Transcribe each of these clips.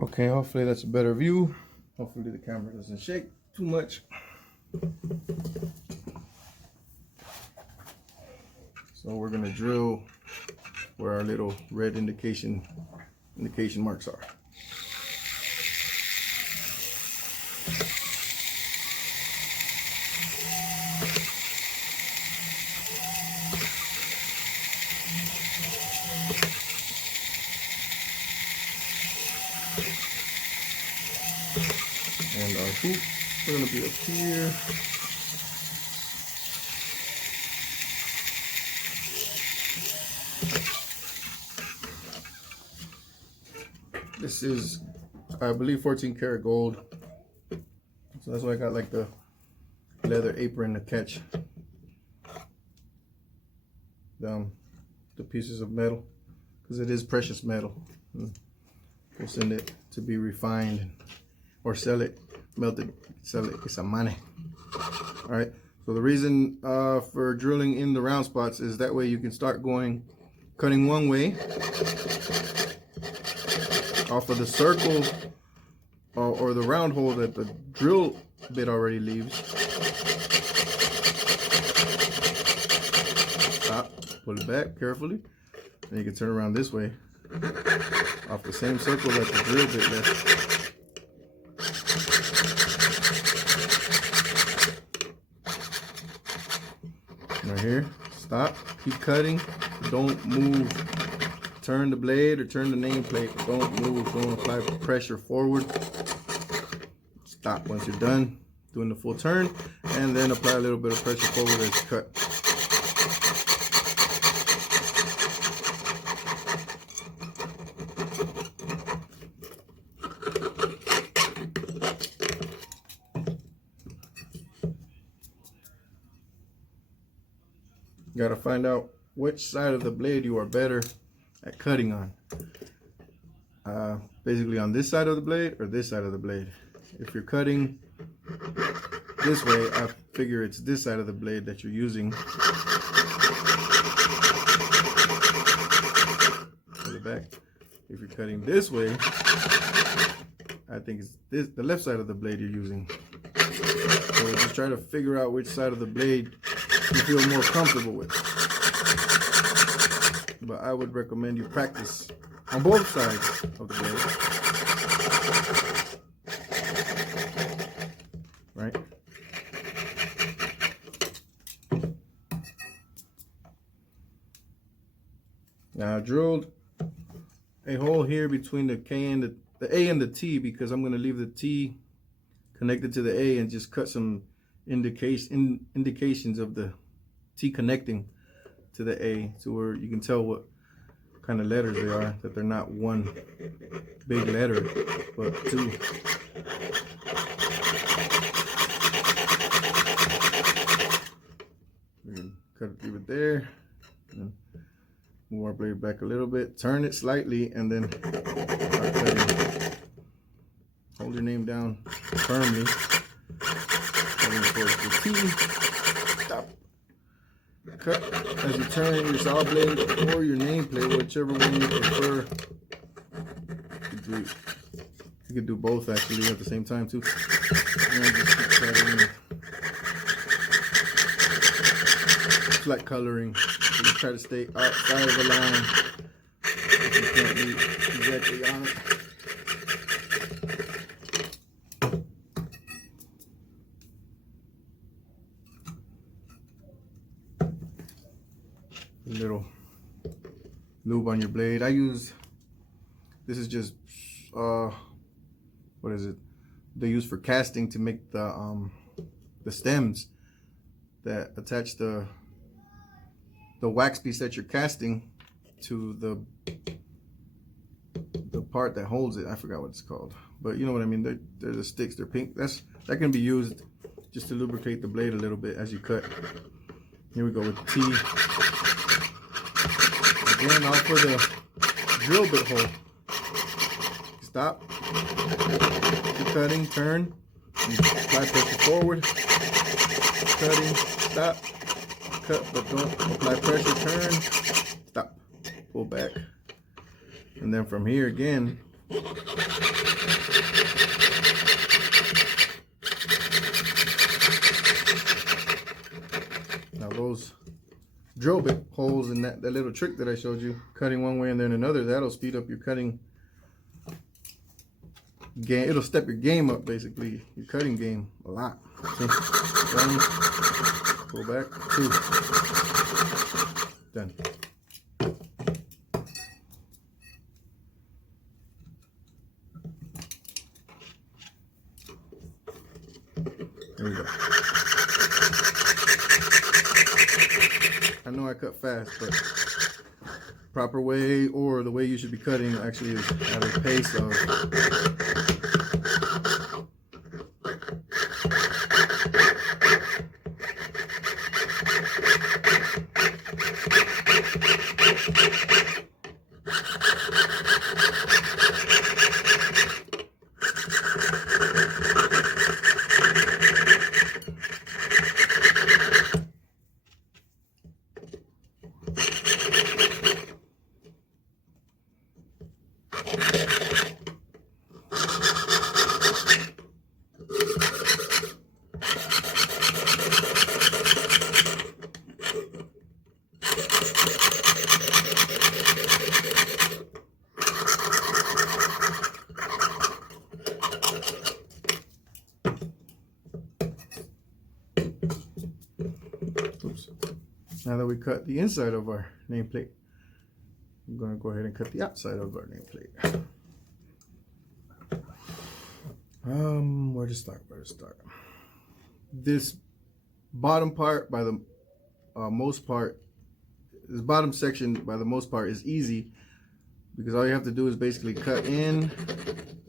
Okay, hopefully that's a better view. Hopefully the camera doesn't shake too much. So we're gonna drill where our little red indication marks are. And our hoop, we're gonna be up here. This is, I believe, 14 karat gold. So that's why I got like the leather apron to catch the pieces of metal, because it is precious metal. We'll send it to be refined or sell it, melted, sell it. It's a money. All right. So the reason for drilling in the round spots is that way you can start cutting one way off of the circle or the round hole that the drill bit already leaves. Stop, pull it back carefully, and you can turn around this way off the same circle that the drill bit left. Right here, stop, keep cutting, don't move. Turn the blade or turn the nameplate, don't move, don't apply pressure forward. Stop once you're done doing the full turn, and then apply a little bit of pressure forward as you cut. You gotta find out which side of the blade you are better at cutting on. Basically on this side of the blade or this side of the blade. If you're cutting this way, I figure it's this side of the blade that you're using. Pull it back. If you're cutting this way, I think it's the left side of the blade you're using. So just try to figure out which side of the blade you feel more comfortable with. But I would recommend you practice on both sides of the blade. Right? Now I drilled a hole here between the K and the A and the T, because I'm going to leave the T connected to the A and just cut some indications of the T connecting to the A, to where you can tell what kind of letters they are, that they're not one big letter, but two. We can leave it there, and move our blade back a little bit, turn it slightly, and then start cutting. Hold your name down firmly, heading towards the T. Stop. Cut as you turn your saw blade or your nameplate, whichever one you prefer. You could do both actually at the same time too. And just keep cutting. It's like coloring. So you try to stay outside of the line if you can't be exactly on it. Little lube on your blade. This is just what is it they use for casting, to make the stems that attach the wax piece that you're casting to the part that holds it. I forgot what it's called, but you know what I mean. They're the sticks, they're pink. That can be used just to lubricate the blade a little bit as you cut. Here we go with the T. Again, off for the drill bit hole. Stop. Keep cutting, turn, apply pressure forward. Cutting, stop. Cut, but don't apply pressure, turn, stop. Pull back. And then from here again, Now those drill bit holes in that little trick that I showed you, cutting one way and then another, that'll speed up your cutting game. It'll step your game up, basically, your cutting game a lot. See? 1, pull back, 2, done. There we go. I know I cut fast, but proper way, or the way you should be cutting, actually is at a pace of Now that we cut the inside of our nameplate, I'm going to go ahead and cut the outside of our nameplate. Where to start? This bottom part, by the most part, this bottom section, by the most part, is easy because all you have to do is basically cut in,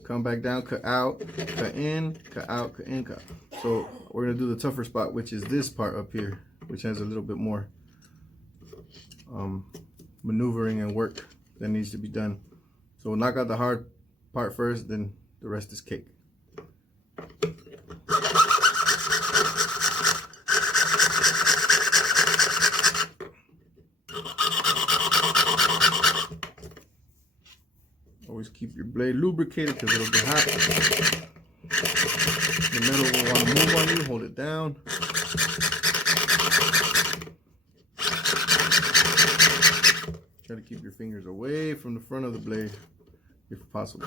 come back down, cut out, cut in, cut out, cut in, cut. So we're going to do the tougher spot, which is this part up here, which has a little bit more maneuvering and work that needs to be done. So we'll knock out the hard part first, then the rest is cake. Always keep your blade lubricated because it'll get hot. The metal will want to move on you, hold it down. Try to keep your fingers away from the front of the blade if possible.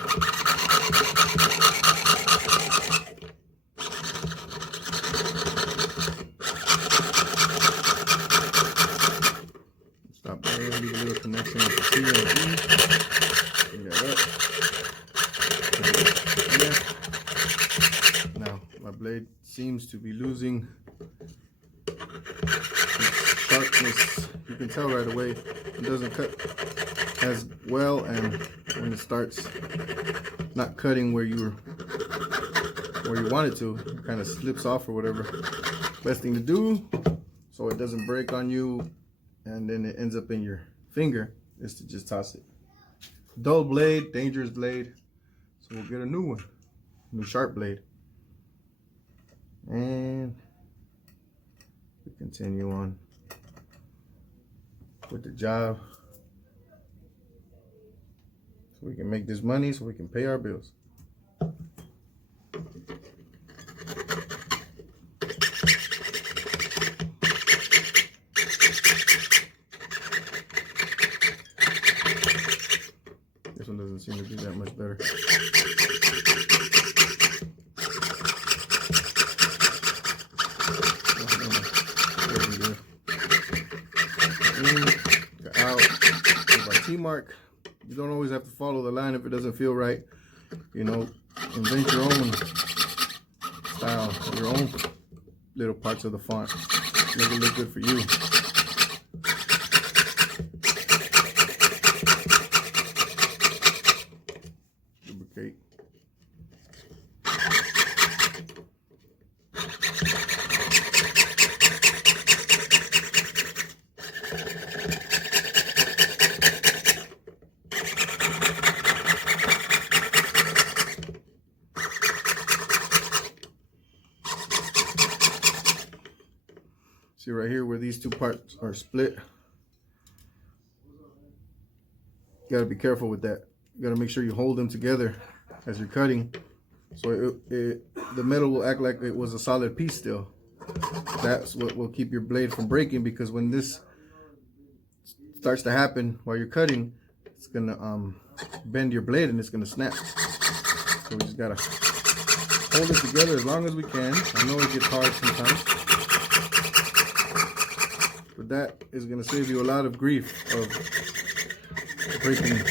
Stop there, leave a little connection with the T and the E. Bring that up. Now, my blade seems to be losing sharpness. You can tell right away it doesn't cut as well, and when it starts not cutting where you want it to, it kind of slips off or whatever. Best thing to do so it doesn't break on you and then it ends up in your finger is to just toss it. Dull blade, dangerous blade, so we'll get a new one, new sharp blade, and we continue on with the job so we can make this money so we can pay our bills. This one doesn't seem to be that much better. Mark. You don't always have to follow the line if it doesn't feel right. You know, invent your own style, your own little parts of the font. Make it look good for you. Lubricate. See right here where these two parts are split. You gotta be careful with that. you gotta make sure you hold them together as you're cutting, so the metal will act like it was a solid piece still. That's what will keep your blade from breaking, because when this starts to happen while you're cutting, it's gonna bend your blade and it's gonna snap. So we just gotta hold it together as long as we can. I know it gets hard sometimes, but that is gonna save you a lot of grief of breaking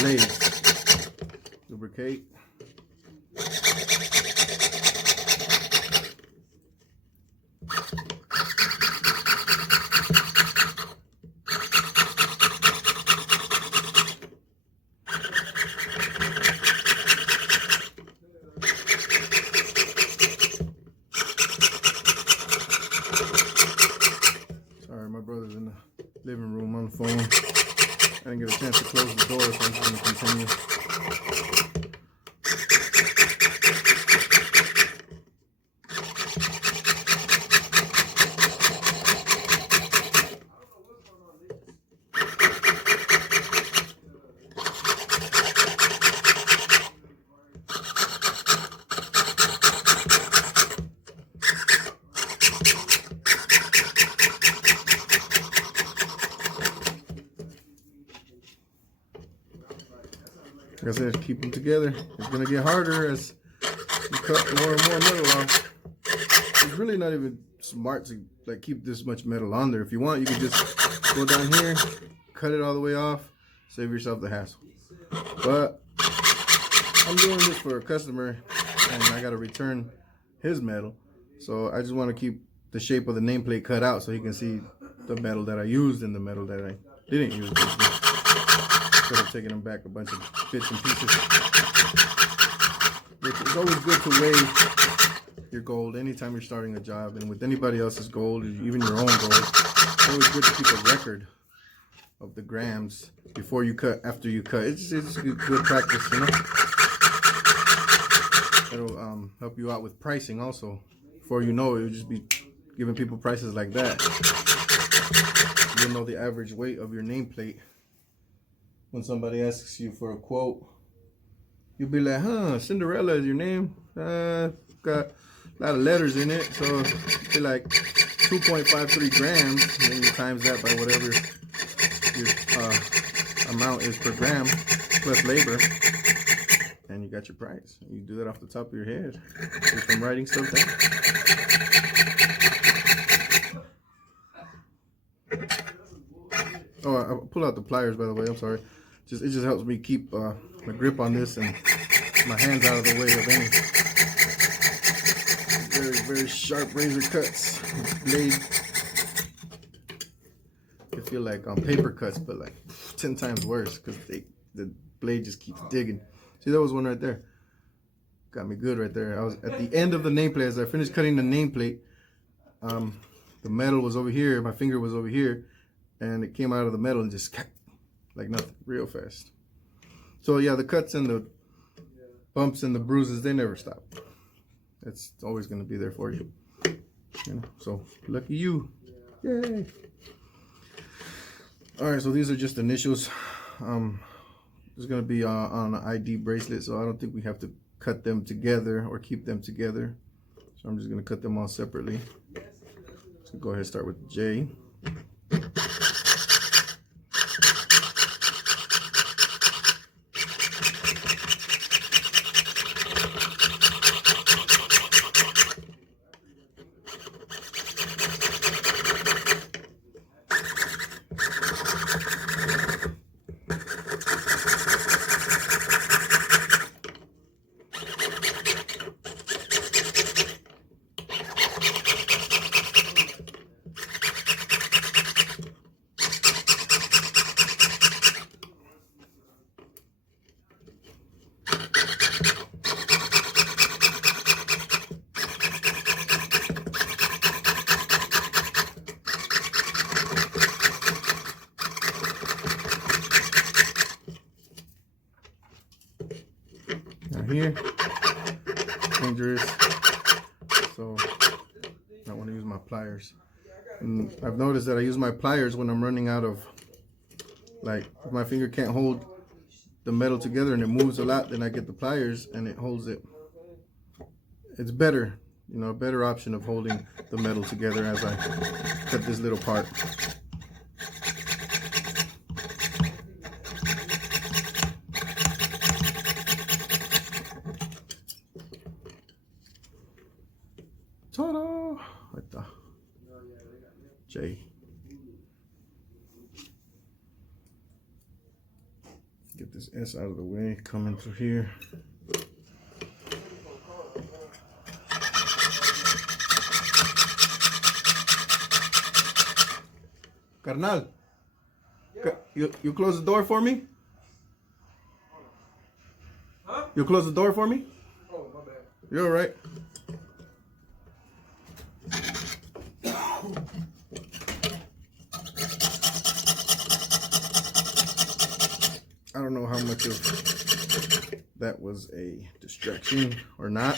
blades. Lubricate. Sorry, my brother's in the living room on the phone. I didn't get a chance to close the door, so I'm just going to continue. Like I said, keep them together. It's going to get harder as you cut more and more metal off. It's really not even smart to like keep this much metal on there. If you want, you can just go down here, cut it all the way off, save yourself the hassle. But I'm doing this for a customer, and I got to return his metal. So I just want to keep the shape of the nameplate cut out so he can see the metal that I used and the metal that I didn't use. Instead of taking them back a bunch of bits and pieces. It's always good to weigh your gold anytime you're starting a job, and with anybody else's gold, even your own gold. It's always good to keep a record of the grams before you cut, after you cut. It's good practice, you know. It'll help you out with pricing also. Before you know it, you'll just be giving people prices like that. You'll know the average weight of your nameplate. When somebody asks you for a quote, you'll be like, huh, Cinderella is your name? Got a lot of letters in it, so it'll be like 2.53 grams, and then you times that by whatever your amount is per gram, plus labor, and you got your price. You do that off the top of your head, just from writing stuff down. Oh, I'll pull out the pliers, by the way, I'm sorry. It just helps me keep my grip on this and my hands out of the way of any very sharp razor cuts. Blade, they feel like paper cuts, but like 10 times worse because the blade just keeps digging. See, that was one right there. Got me good right there. I was at the end of the nameplate. As I finished cutting the nameplate, the metal was over here, my finger was over here, and it came out of the metal and just like nothing, real fast. So yeah, the cuts and the bumps and the bruises, they never stop. It's always going to be there for you. You know, so lucky you. Yay. All right, so these are just initials. It's going to be on an ID bracelet, so I don't think we have to cut them together or keep them together. So I'm just going to cut them all separately. So go ahead and start with J. Here, dangerous, so I want to use my pliers. And I've noticed that I use my pliers when I'm running out of, like, if my finger can't hold the metal together and it moves a lot, then I get the pliers and it holds it. It's better, you know, a better option of holding the metal together as I cut this little part. Ta-da! Like the J. Get this S out of the way, coming through here. Carnal, you close the door for me? Huh? You close the door for me? Oh, my bad. You're all right. I don't know how much of that was a distraction or not.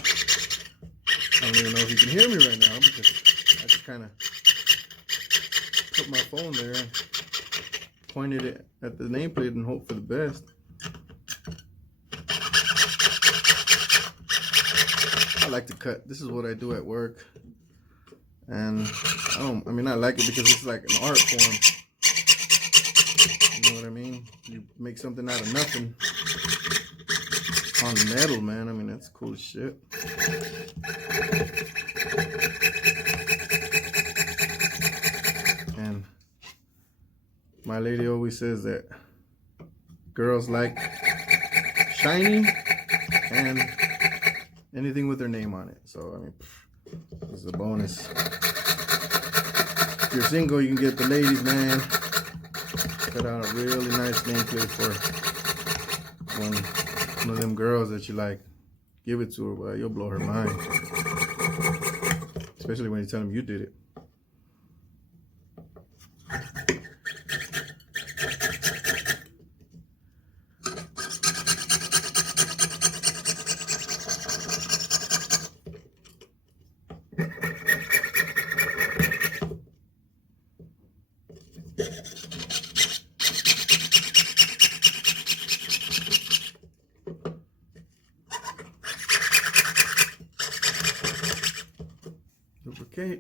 I don't even know if you can hear me right now because I just kind of put my phone there and pointed it at the nameplate and hope for the best. I like to cut. This is what I do at work. And I mean, I like it because it's like an art form. You know what I mean? You make something out of nothing on metal, man. I mean, that's cool as shit. And my lady always says that girls like shiny and anything with their name on it. So, I mean, this is a bonus. If you're single, you can get the ladies, man. Cut out a really nice nameplate for one of them girls that you like. Give it to her, but you'll blow her mind. Especially when you tell them you did it.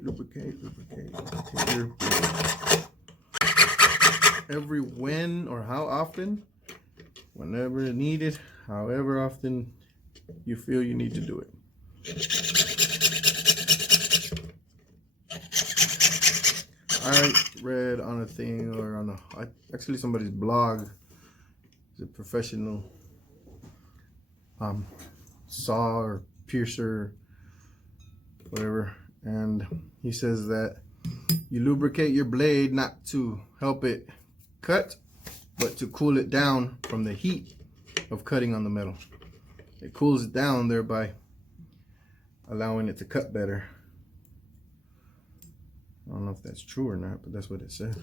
Lubricate. Every when or how often, whenever needed, however often you feel you need to do it. I read on a thing or on actually somebody's blog. It's a professional saw or piercer, whatever. And he says that you lubricate your blade not to help it cut, but to cool it down from the heat of cutting on the metal. It cools it down, thereby allowing it to cut better. I don't know if that's true or not, but that's what it says.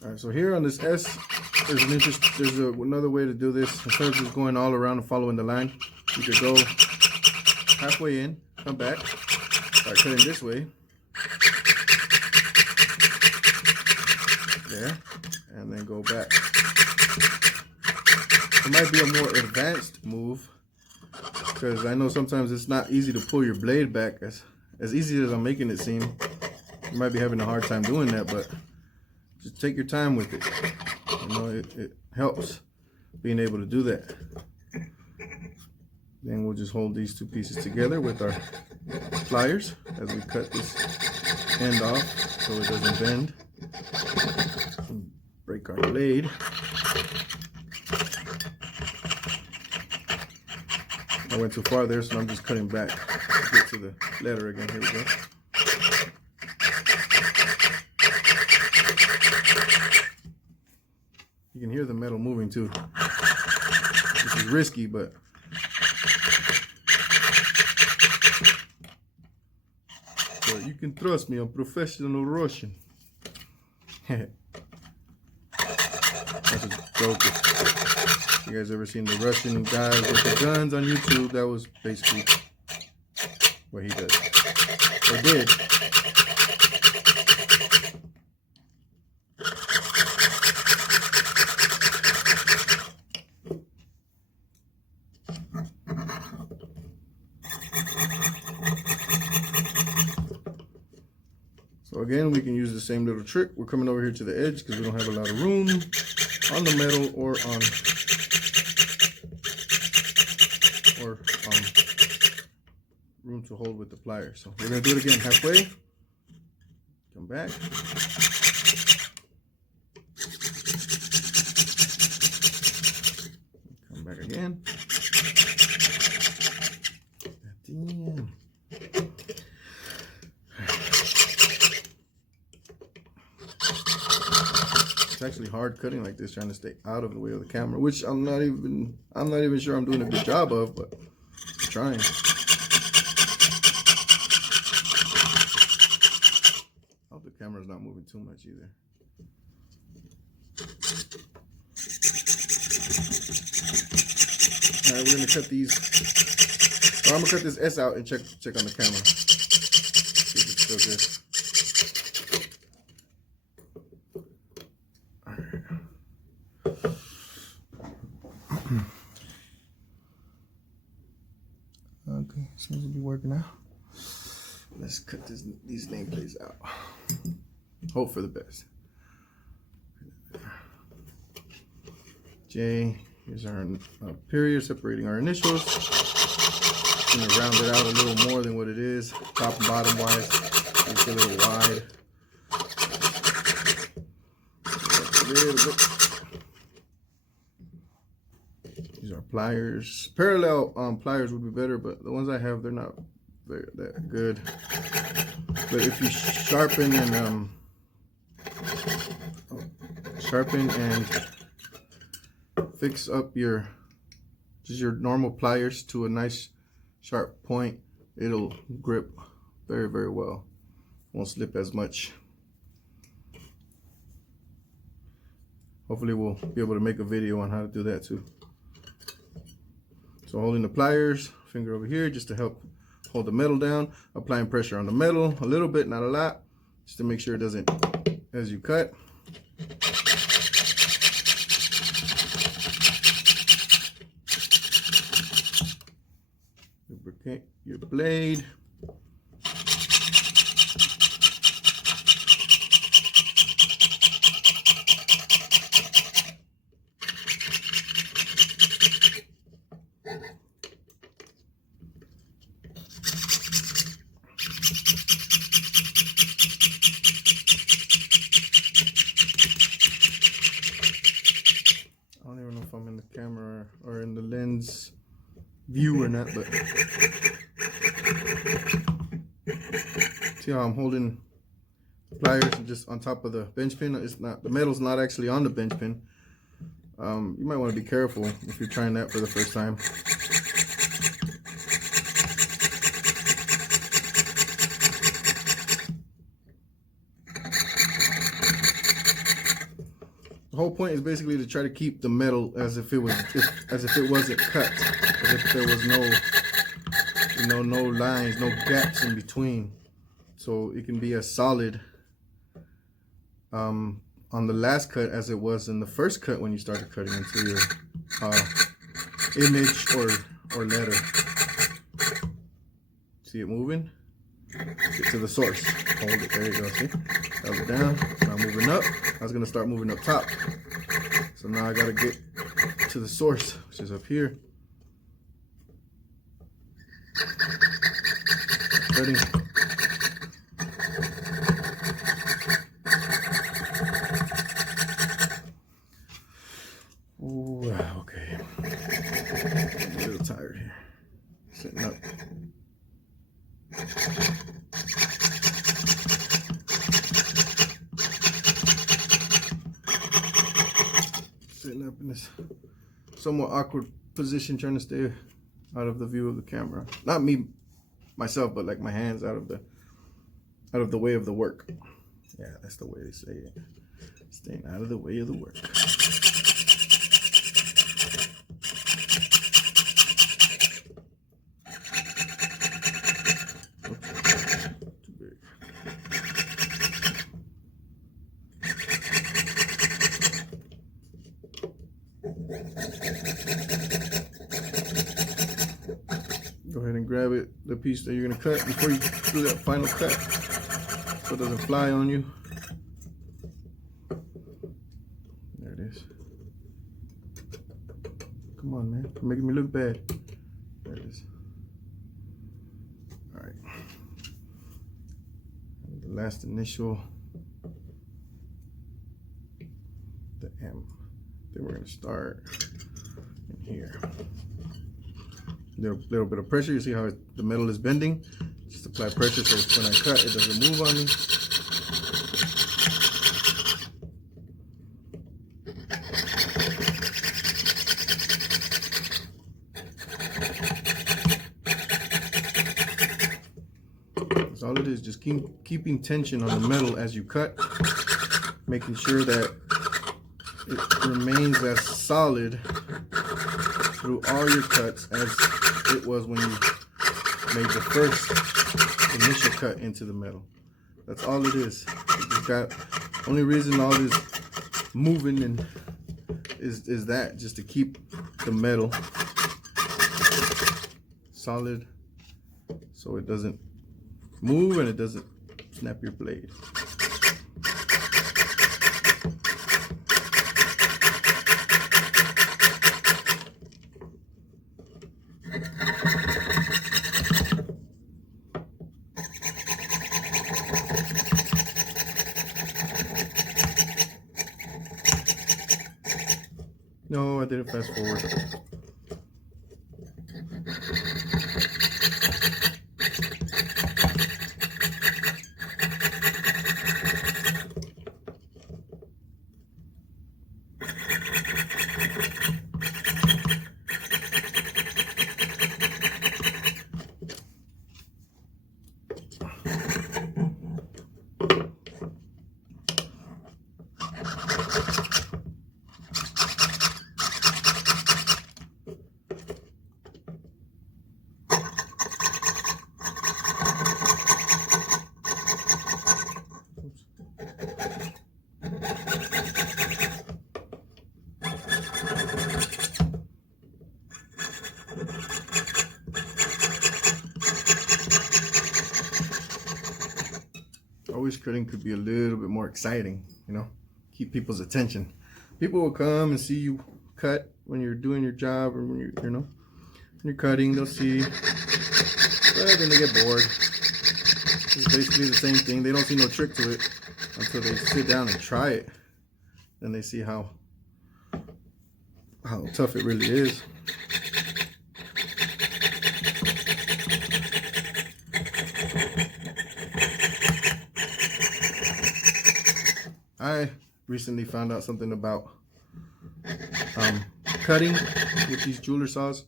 Alright, so here on this S, there's another way to do this. Instead of just going all around and following the line, you could go halfway in, come back, start cutting this way. There, and then go back. It might be a more advanced move, because I know sometimes it's not easy to pull your blade back as easy as I'm making it seem. You might be having a hard time doing that, but just take your time with it. You know, it helps being able to do that. Then we'll just hold these two pieces together with our pliers as we cut this end off so it doesn't bend. Break our blade. I went too far there, so I'm just cutting back to get to the letter again. Here we go. You can hear the metal moving too. This is risky, but you can trust me, I'm professional Russian. That's a joke. If you guys ever seen the Russian guys with the guns on YouTube? That was basically what he does, or did. So again, we can use the same little trick. We're coming over here to the edge because we don't have a lot of room on the metal or room to hold with the pliers. So we're gonna do it again halfway. Come back. Come back again. At the end. It's actually hard cutting like this, trying to stay out of the way of the camera, which I'm not even sure I'm doing a good job of, but I'm trying. I hope the camera's not moving too much either. All right, we're gonna cut these. Or I'm gonna cut this S out and check on the camera. See if it's still good. Okay, seems to be working out. Let's cut these nameplates out. Hope for the best. J, here's our period separating our initials. I'm gonna round it out a little more than what it is, top and bottom wise. It's a little wide. A little bit. These are pliers. Parallel pliers would be better, but the ones I have, they're not that good. But if you sharpen and fix up your normal pliers to a nice sharp point, it'll grip very, very well. Won't slip as much. Hopefully we'll be able to make a video on how to do that too. So holding the pliers, finger over here just to help hold the metal down, applying pressure on the metal a little bit, not a lot, just to make sure it doesn't, as you cut. Lubricate your blade. I don't even know if I'm in the camera or in the lens view or not, but see how I'm holding pliers just on top of the bench pin. It's not, the metal's not actually on the bench pin. You might want to be careful if you're trying that for the first time. The whole point is basically to try to keep the metal as if it wasn't cut, as if there was no lines, no gaps in between, so it can be as solid on the last cut as it was in the first cut when you started cutting into your image or letter. See it moving? Get to the source. Hold it. There you go. See? Held it down. Now moving up. I was gonna start moving up top. So now I gotta get to the source, which is up here. Cutting. Ooh, okay. I'm a little tired here. Sitting up. Sitting up in this somewhat awkward position, trying to stay out of the view of the camera. Not me, myself, but like my hands out of the way of the work. Yeah, that's the way they say it. Staying out of the way of the work. grab it, the piece that you're gonna cut before you do that final cut, so it doesn't fly on you. There it is. Come on, man, you're making me look bad. There it is. All right. And the last initial, the M. Then we're gonna start in here. Little bit of pressure. You see how the metal is bending? Just apply pressure so when I cut, it doesn't move on me. That's all it is. Just keeping tension on the metal as you cut, making sure that it remains as solid through all your cuts as it was when you made the first initial cut into the metal. That's all it is. You got, only reason all this moving and is that just to keep the metal solid so it doesn't move and it doesn't snap your blade. No, I didn't fast forward. I wish cutting could be a little bit more exciting, you know, keep people's attention. People will come and see you cut when you're doing your job, or when you're, when you're cutting, they'll see, but then they get bored. It's basically the same thing. They don't see no trick to it until they sit down and try it. Then they see how tough it really is. I recently found out something about cutting with these jeweler saws.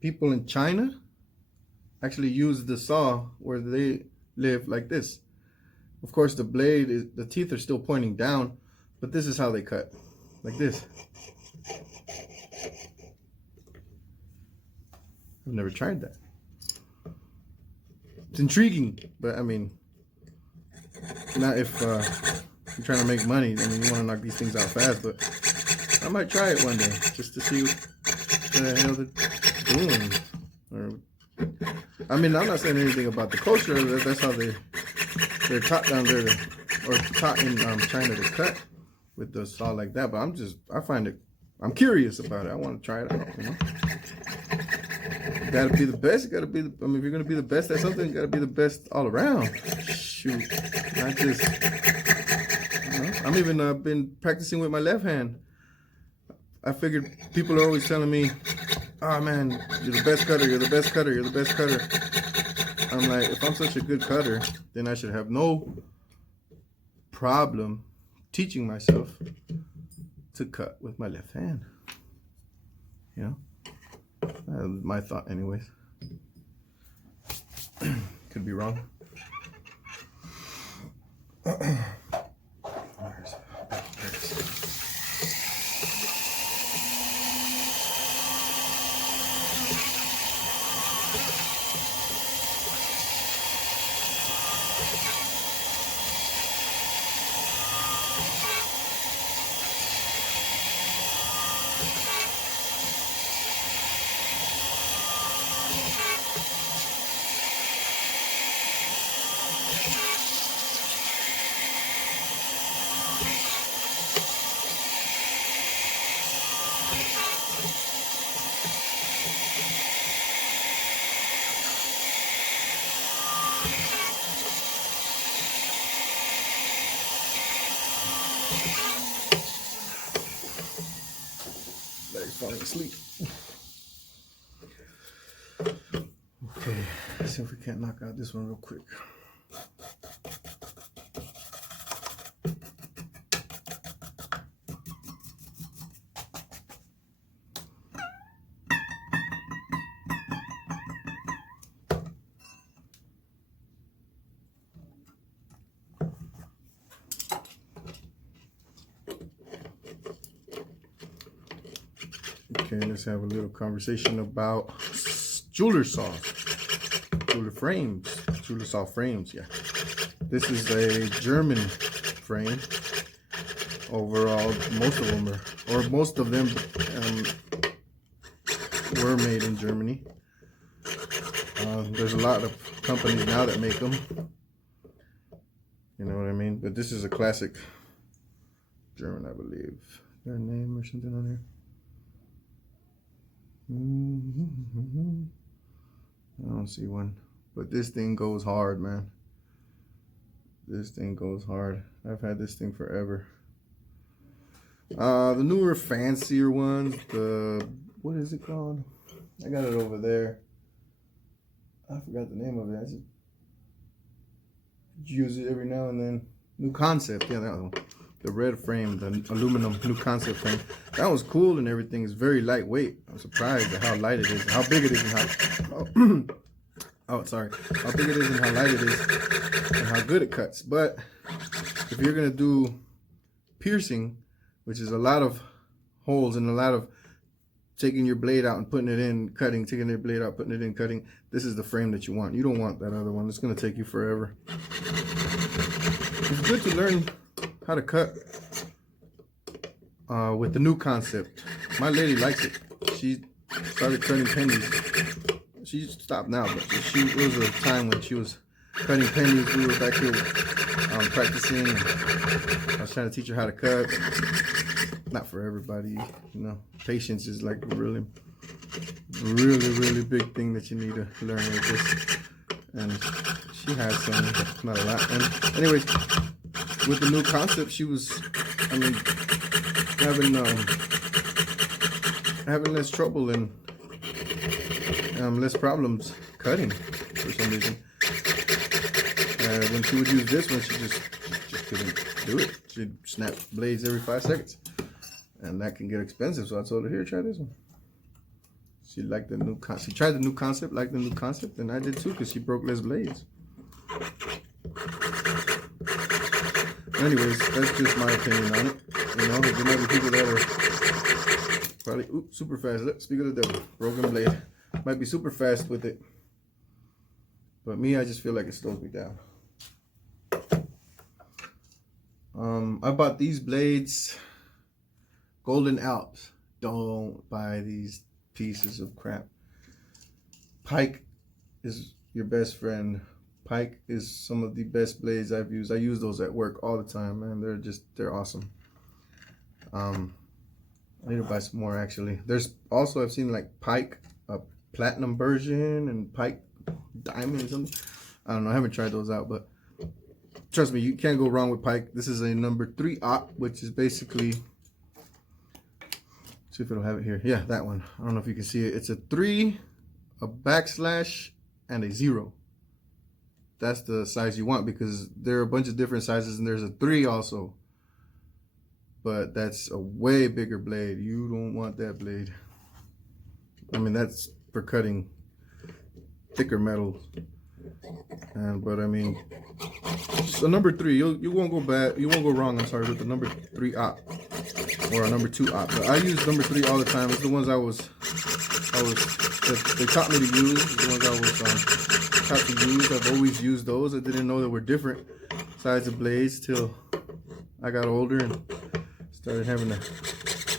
People in China actually use the saw where they live like this. Of course, the blade is, the teeth are still pointing down, but this is how they cut, like this. I've never tried that. It's intriguing, but I mean, not if you're trying to make money. I mean, you want to knock these things out fast, but I might try it one day just to see what the hell they're doing. Or, I mean, I'm not saying anything about the culture. That's how they're taught down there to, or taught in China to cut with the saw like that. But I find it, I'm curious about it. I want to try it out, you know. You gotta be the best. You gotta be the, I mean, if you're gonna be the best at something, you gotta be the best all around. Shoot, not just, you know. I'm even been practicing with my left hand. I figured people are always telling me, "Oh man, you're the best cutter. You're the best cutter. You're the best cutter." I'm like, if I'm such a good cutter, then I should have no problem teaching myself to cut with my left hand. You know. That was my thought anyways. Could be wrong. Larry's falling asleep. Okay, let's see if we can't knock out this one real quick. Okay, let's have a little conversation about jeweler saw, jeweler saw frames. Yeah, this is a German frame. Overall, most of them were made in Germany. There's a lot of companies now that make them. You know what I mean? But this is a classic German, I believe. Is there a name or something on here? I don't see one, but this thing goes hard, man. This thing goes hard. I've had this thing forever. The newer, fancier ones, what is it called? I got it over there. I forgot the name of it. I just use it every now and then. New Concept, yeah, that one. The red frame, the aluminum New Concept frame. That was cool and everything. It's very lightweight. I'm surprised at how light it is, how big it is, and how how big it is and how light it is, and how good it cuts. But if you're gonna do piercing, which is a lot of holes and a lot of taking your blade out and putting it in, cutting, taking your blade out, putting it in, cutting, this is the frame that you want. You don't want that other one. It's gonna take you forever. It's good to learn how to cut with the New Concept. My lady likes it. She started cutting pennies. She stopped now, but it was a time when she was cutting pennies. We were back here practicing. And I was trying to teach her how to cut. Not for everybody, you know. Patience is like a really big thing that you need to learn with this. And she has some, but not a lot. And anyways, with the New Concept, she was, I mean, having less trouble and less problems cutting for some reason. When she would use this one, she just couldn't do it. She'd snap blades every 5 seconds, and that can get expensive. So I told her, here, try this one. She liked the new concept. She tried the New Concept, liked the New Concept, and I did too, because she broke less blades. Anyways, that's just my opinion on it. You know, there might be people that are probably, super fast. Look, speak of the devil, broken blade. Might be super fast with it. But me, I just feel like it slows me down. I bought these blades, Golden Alps. Don't buy these pieces of crap. Pike is your best friend. Pike is some of the best blades I've used. I use those at work all the time, man. They're awesome. I need to buy some more, actually. There's also, I've seen like Pike, a platinum version, and Pike diamond or something. I don't know, I haven't tried those out, but trust me, you can't go wrong with Pike. This is a number 3-aught, which is basically, see if it'll have it here. Yeah, that one. I don't know if you can see it. It's a 3, a backslash, and a 0. That's the size you want, because there are a bunch of different sizes, and there's a 3 also. But that's a way bigger blade. You don't want that blade. I mean, that's for cutting thicker metals. But I mean, so number 3, you won't go bad. You won't go wrong. I'm sorry, with the number 3-aught or a number 2-aught. But I use number 3 all the time. It's the ones they taught me to use. The ones I was taught to use. I've always used those. I didn't know there were different sides of blades till I got older and started having to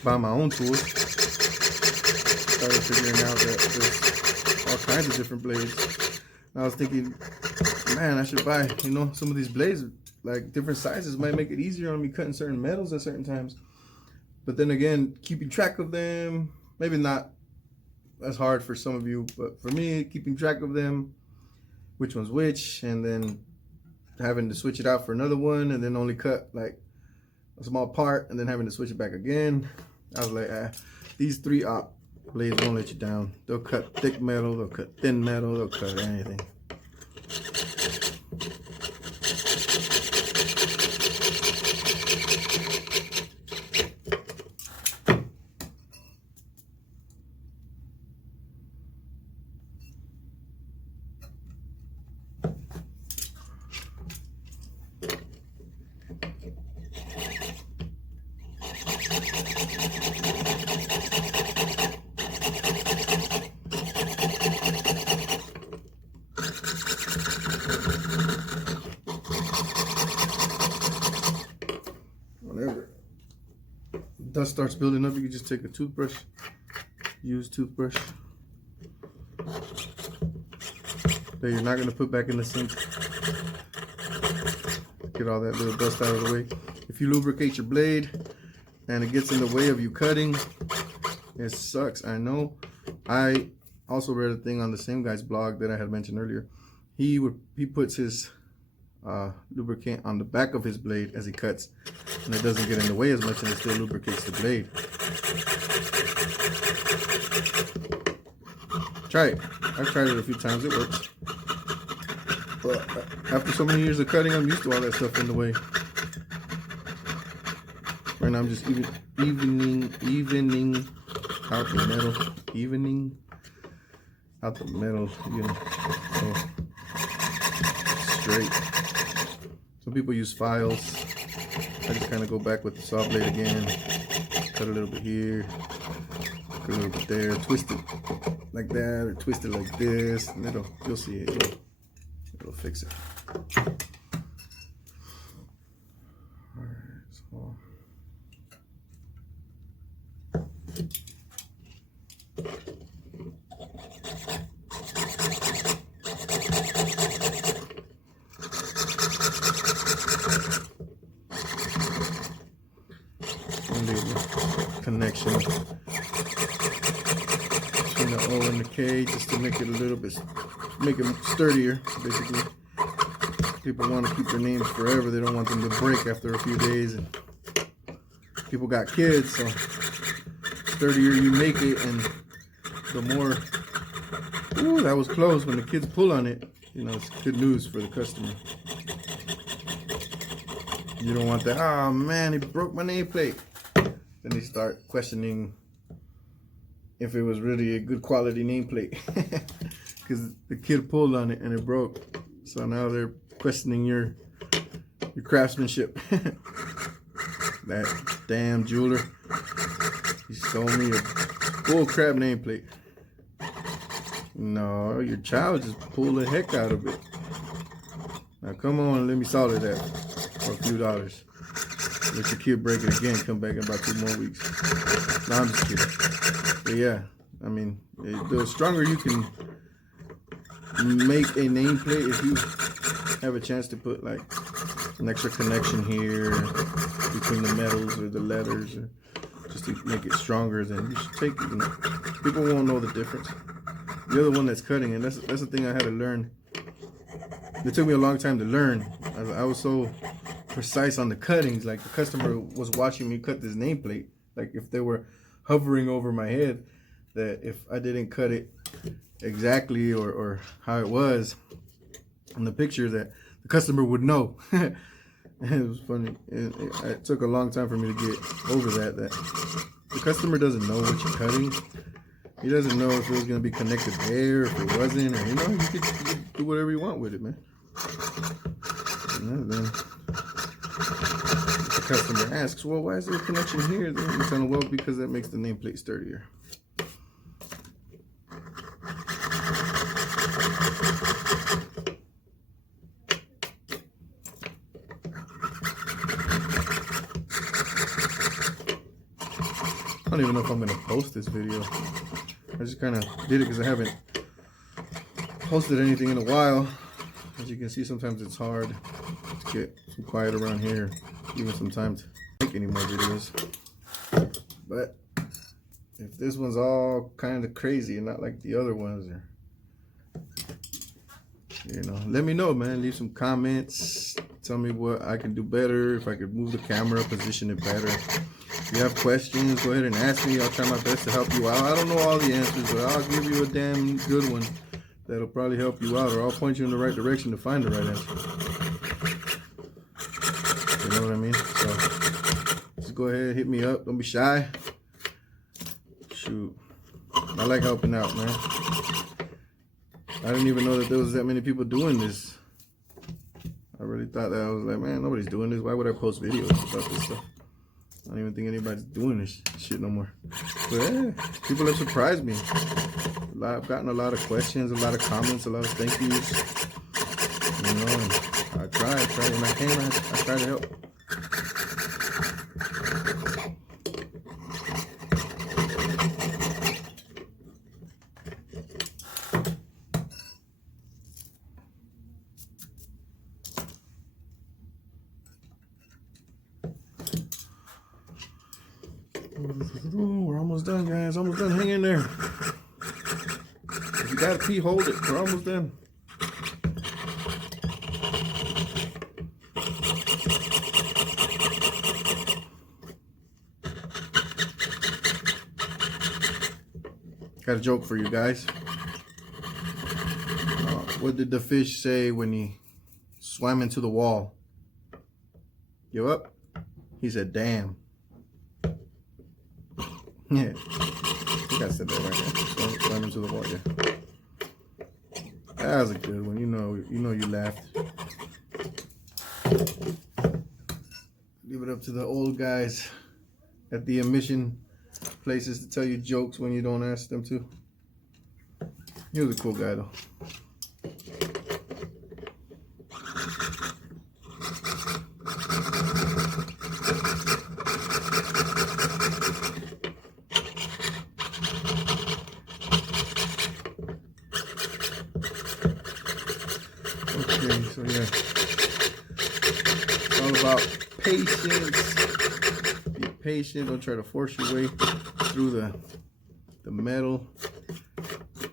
buy my own tools. Started figuring out that there's all kinds of different blades. And I was thinking, man, I should buy, you know, some of these blades, like different sizes might make it easier on me cutting certain metals at certain times. But then again, keeping track of them, maybe not as hard for some of you, but for me, keeping track of them which one's which, and then having to switch it out for another one, and then only cut like a small part, and then having to switch it back again. I was like, these 3-aught blades won't let you down. They'll cut thick metal, they'll cut thin metal, they'll cut anything. Whenever dust starts building up, you can just take a toothbrush, used toothbrush that you're not going to put back in the sink. Get all that little dust out of the way. If you lubricate your blade and it gets in the way of you cutting, it sucks. I know. I also read a thing on the same guy's blog that I had mentioned earlier. He puts his lubricant on the back of his blade as he cuts, and it doesn't get in the way as much, and it still lubricates the blade. Try it. I've tried it a few times. It works. But after so many years of cutting, I'm used to all that stuff in the way. Right now I'm just evening out the metal. Evening out the metal, you know, so straight. Some people use files. I just kind of go back with the saw blade again. Cut a little bit here, cut a little bit there, twist it like that, or twist it like this, and you'll see it. It'll fix it. Alright, so connection between the O and the K, just to make it a little bit, make it sturdier. Basically, people want to keep their names forever. They don't want them to break after a few days. And people got kids, so sturdier you make it, and the more. Ooh, that was close. When the kids pull on it, you know, it's good news for the customer. You don't want that. Oh man, he broke my nameplate. Then they start questioning if it was really a good quality nameplate, because the kid pulled on it and it broke. So now they're questioning your craftsmanship. That damn jeweler, he sold me a bull crap nameplate. No, your child just pulled the heck out of it. Now come on, let me solder that for a few dollars. Let your kid break it again, come back in about 2 more weeks. No, I'm just kidding. But yeah, I mean, the stronger you can make a nameplate, if you have a chance to put like an extra connection here between the metals or the letters, or just to make it stronger, then you should take it. You know, people won't know the difference. The other one that's cutting, and that's the thing I had to learn. It took me a long time to learn. I was so precise on the cuttings, like the customer was watching me cut this nameplate, like if they were hovering over my head, that if I didn't cut it exactly or how it was in the picture, that the customer would know. And it was funny. It took a long time for me to get over that the customer doesn't know what you're cutting. He doesn't know if it was going to be connected there, if it wasn't, or, you know, you could do whatever you want with it, man. And then the customer asks, well, why is there a connection here? Then you tell them, well, because that makes the nameplate sturdier. I don't even know if I'm going to post this video. I just kind of did it because I haven't posted anything in a while. As you can see, sometimes it's hard to get some quiet around here, even sometimes to make any more videos. But if this one's all kind of crazy and not like the other ones, or you know, let me know, man. Leave some comments. Tell me what I can do better. If I could move the camera, position it better. If you have questions, go ahead and ask me. I'll try my best to help you out. I don't know all the answers, but I'll give you a damn good one that'll probably help you out, or I'll point you in the right direction to find the right answer. You know what I mean? So just go ahead, hit me up. Don't be shy. Shoot. I like helping out, man. I didn't even know that there was that many people doing this. I really thought that I was like, man, nobody's doing this. Why would I post videos about this stuff? I don't even think anybody's doing this shit no more. But yeah, people have surprised me. I've gotten a lot of questions, a lot of comments, a lot of thank yous. You know, and I try when I can, I try to help. We're almost done, guys. Almost done. Hang in there. If you gotta pee, hold it. We're almost done. Got a joke for you guys. What did the fish say when he swam into the wall? Give up? He said, damn. Yeah. I think I said that right there. Swam into the wall, yeah. That was a good one. You know you laughed. Leave it up to the old guys at the admission places to tell you jokes when you don't ask them to. He was a cool guy though. Okay, so yeah, it's all about patience. Be patient. Don't try to force your way through the metal.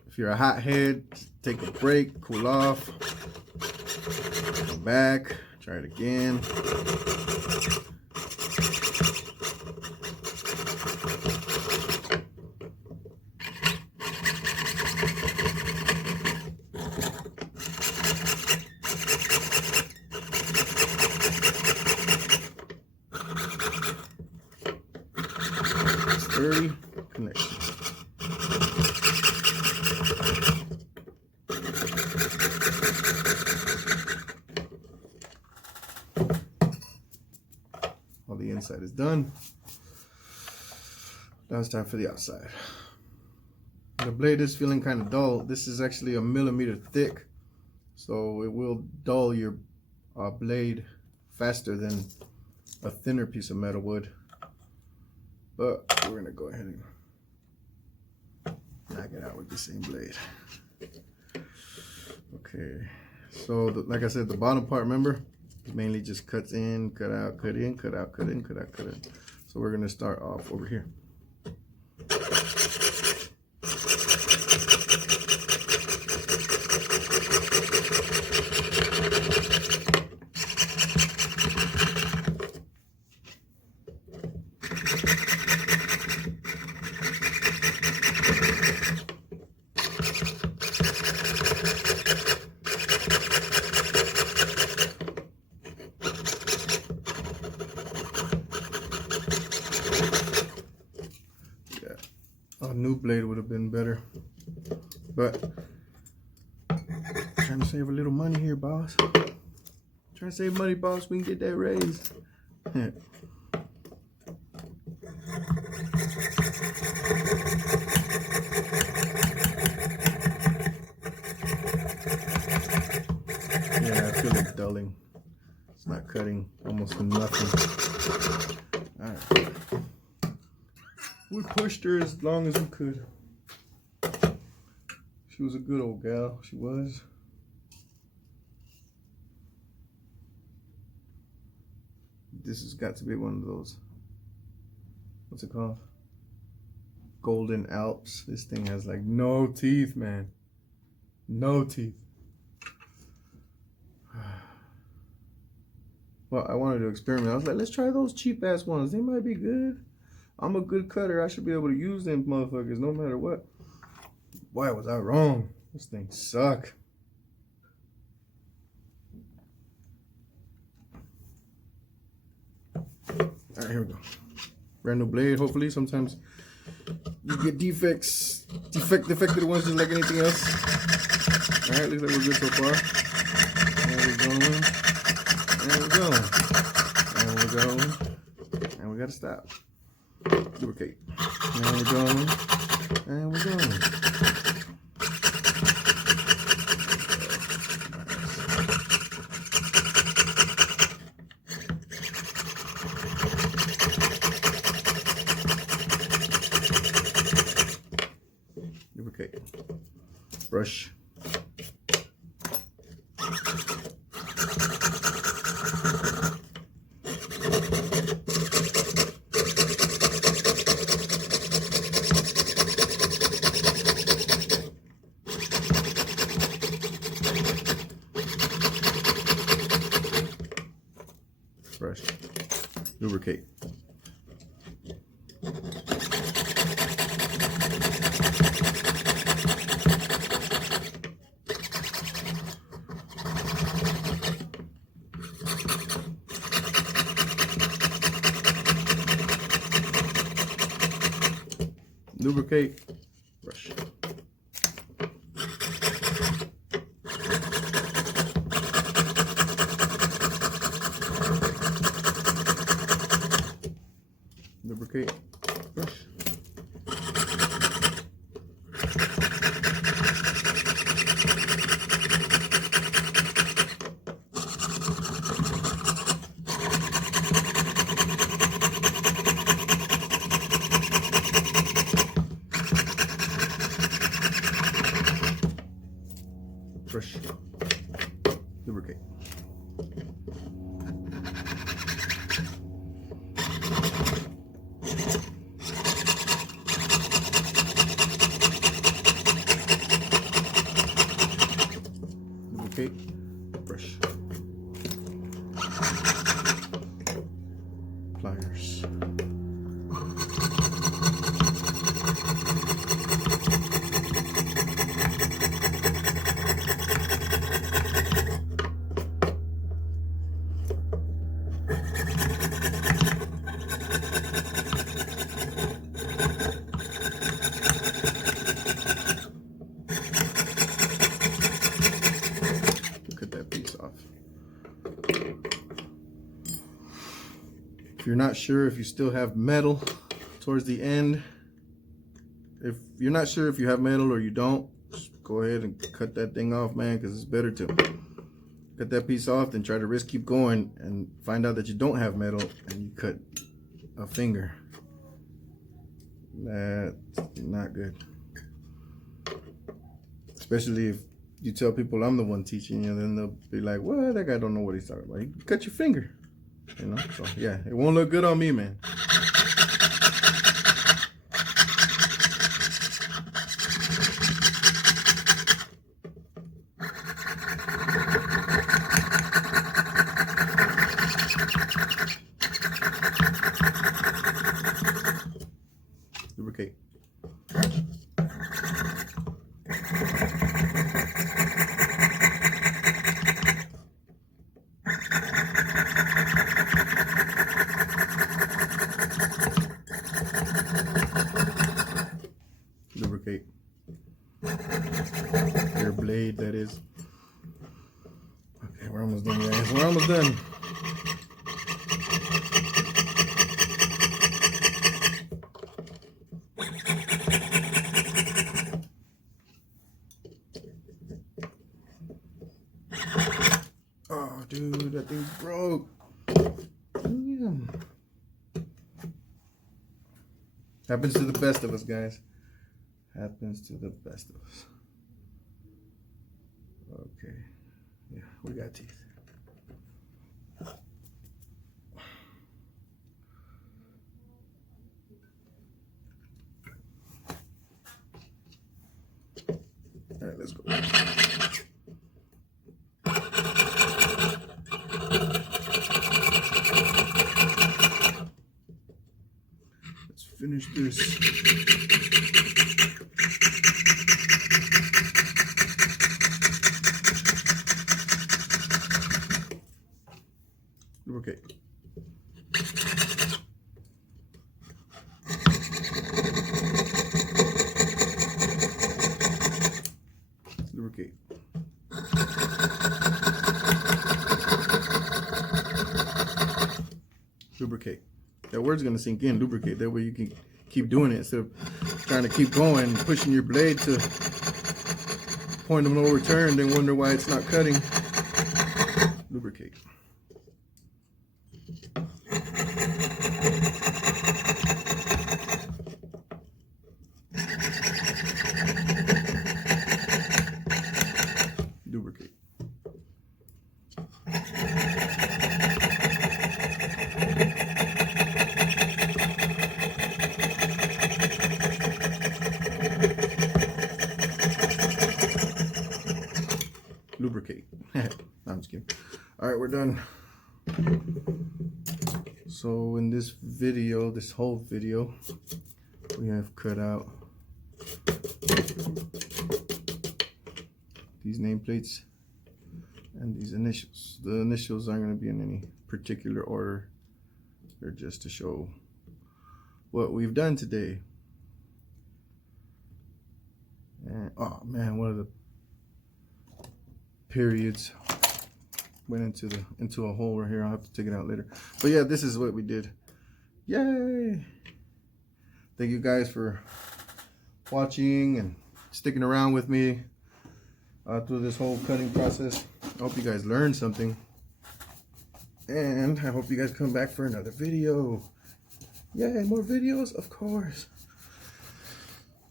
If you're a hothead, take a break, cool off, go back, try it again. Sturdy connection. All the inside is done. Now it's time for the outside. The blade is feeling kind of dull. This is actually 1 millimeter thick, so it will dull your blade faster than a thinner piece of metal would. But we're gonna go ahead and knock it out with the same blade. Okay, so like I said, the bottom part, remember, mainly just cuts in, cut out, cut in, cut out, cut in, cut out, cut in. So we're gonna start off over here. A new blade would have been better, but trying to save a little money here, boss. Trying to save money, boss. We can get that raise. Yeah, I feel it dulling. It's not cutting almost nothing. All right. We pushed her as long as we could. She was a good old gal. She was. This has got to be one of those. What's it called? Golden Alps. This thing has like no teeth, man. No teeth. Well, I wanted to experiment. I was like, let's try those cheap ass ones. They might be good. I'm a good cutter. I should be able to use them motherfuckers no matter what. Why was I wrong? This thing suck. Alright, here we go. Brand new blade, hopefully. Sometimes you get defects. Defected ones just like anything else. Alright, looks like we're good so far. There we go. There we go. There we go. And we gotta stop. Lubricate. There we go. And we're going. Lubricate. Brush. Brush. Lubricate. Lubricate. Brush. Lubricate. Brush. Brush. Lubricate. Lubricate. Brush. Pliers. Cut that piece off. If you're not sure if you still have metal towards the end, if you're not sure if you have metal or you don't, just go ahead and cut that thing off, man, because it's better to cut that piece off than try to risk keep going and find out that you don't have metal and you cut a finger. That's not good. Especially if you tell people I'm the one teaching you, then they'll be like, well, that guy don't know what he's talking about. You cut your finger, you know? So yeah, it won't look good on me, man. Lubricate. Lubricate. Your blade, that is. Okay, we're almost done, guys. We're almost done. Oh, dude, that thing's broke. Damn. Happens to the best of us, guys. Happens to the best of us. Okay. Yeah, we got teeth. All right, let's go. finish this. Lubricate. Lubricate. Lubricate. That word's gonna sink in, lubricate. That way you can keep doing it instead of trying to keep going, pushing your blade to point of no return, then wonder why it's not cutting. Lubricate. Lubricate. Lubricate. I'm just kidding. All right, we're done. So in this video, this whole video, we have cut out these nameplates and these initials. The initials aren't going to be in any particular order. They're just to show what we've done today. And oh man, one of the periods went into a hole right here. I'll have to take it out later. But yeah, this is what we did. Yay! Thank you guys for watching and sticking around with me through this whole cutting process. I hope you guys learned something, and I hope you guys come back for another video. Yay, more videos, of course.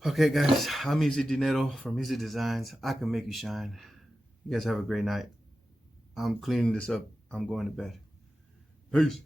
Okay guys, I'm Easy Dinero from Easy Designs. I can make you shine. You guys have a great night. I'm cleaning this up. I'm going to bed. Peace.